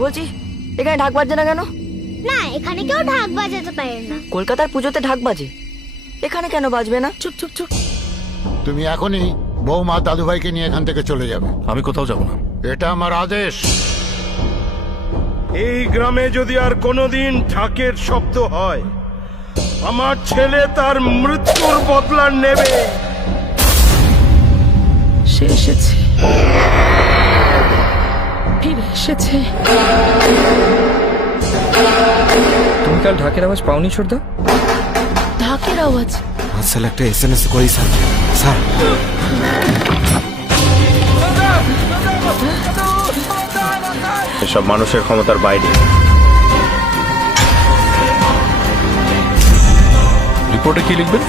বলছি এখানে ঢাক বাজছে না কেন? না এখানে কেউ ঢাক বাজাতে পারে না। কলকাতার পুজোতে ঢাক বাজে? এখানে কেন বাজবে না? চুপ চুপ চুপ। তুমি এখনই বৌমা দাদুভাইকে নিয়ে এখান থেকে চলে যাবে। আমি কোথাও যাব না। এটা আমার আদেশ। এই গ্রামে যদি আর কোনোদিন ঢাকের শব্দ হয় আমার ছেলে তার মৃত্যুর বদলা নেবে। সে এসেছে। এসেছে। তুমি কাল ঢাকের আওয়াজ পাওনি ছোটদা? ঢাকের আওয়াজ? আসলে একটা এস এম এস করি স্যার। স্যার। এসব মানুষের ক্ষমতার বাইরে। রিপোর্টে কি লিখবেন?